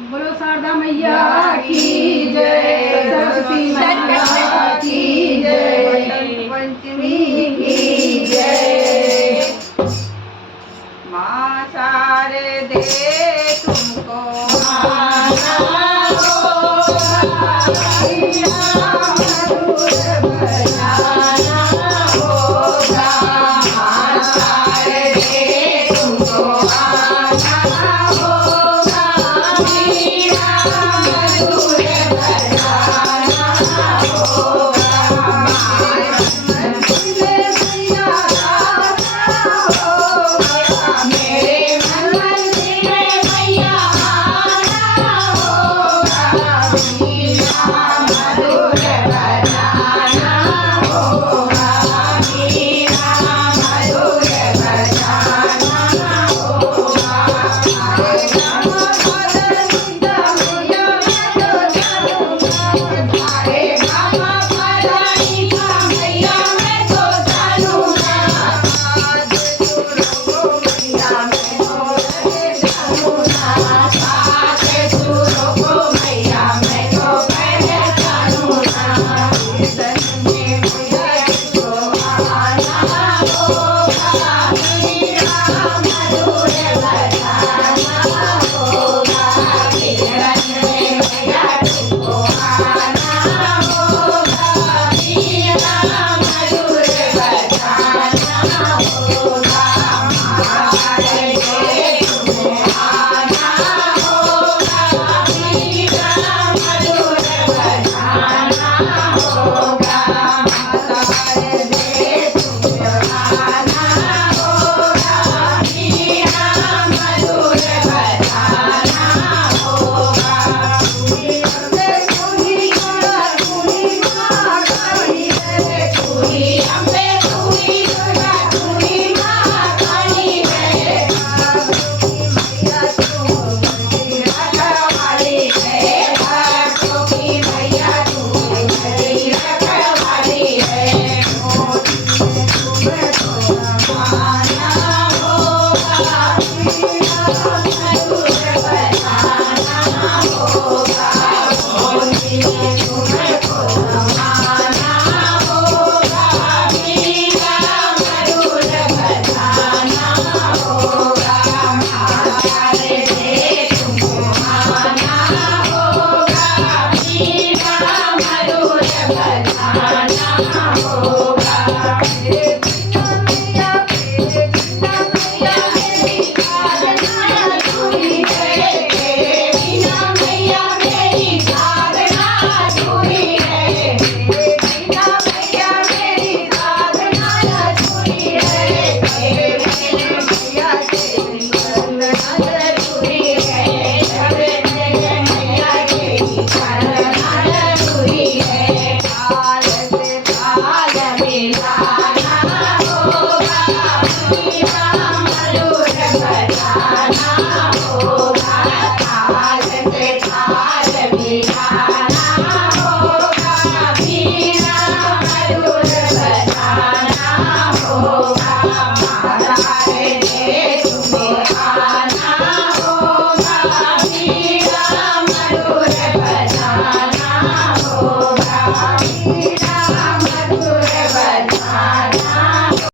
बोलो शारदा मैया की जय, सरस्वती मैया की जय, पंचमी की जय। माँ शारदे तुमको आना होगा, मधुर बनाना होगा। माँ शारदे तुमको आना होगा, मधुर बनाना होगा। मेरे मन मंदिर में मैया आना होगा, मीरा मधुर बनाना होगा, मीरा मधुर बनाना होगा। हरे राम भजन मैया मैं तो जानूंगा, हरे राम भजन मैया मैं तो जानूंगा। आज सुरो मैया मैं तो जानूंगा, आज सुरो मैया मैं तो जानूंगा। कीर्तन में मैया को आना होगा, मीरा मधुर बनाना होगा। कीर्तन में मैया को आना होगा, मीरा मधुर बनाना होगा। हमारे तुमको आना होगा, मीरा मधुर बनाना होगा। हमारे तुमको आना होगा, मीरा मधुर बनाना होगा। पूरी अम्बे पूरी दुर्गा पूरी महाकाली है, पूरी अम्बे पूरी दुर्गा पूरी महाकाली है। भक्तों की मैया तू मेरी रखवाली है, तुमको आना होगा, मीरा मधुर बनाना होगा। तुमको आना होगा, मीरा मधुर बनाना होगा। हमारे तुमको आना होगा, मीरा मधुर बनाना होगा। मेरे बिना मैया मेरी साधना अधूरी है, तेरे बिना मैया मेरी साधना अधूरी है, तेरे बिना मैया मेरी साधना अधूरी है। तेरे बिना मैया तेरी वंदना अधूरी है, तेरे बिना मैया तेरी साधना अधूरी है। ताल से ताल मिलाना होगा, मीरा मधुर बनाना होगा। ताल से ताल मिलाना होगा, मीरा मधुर बनाना होगा। हमारे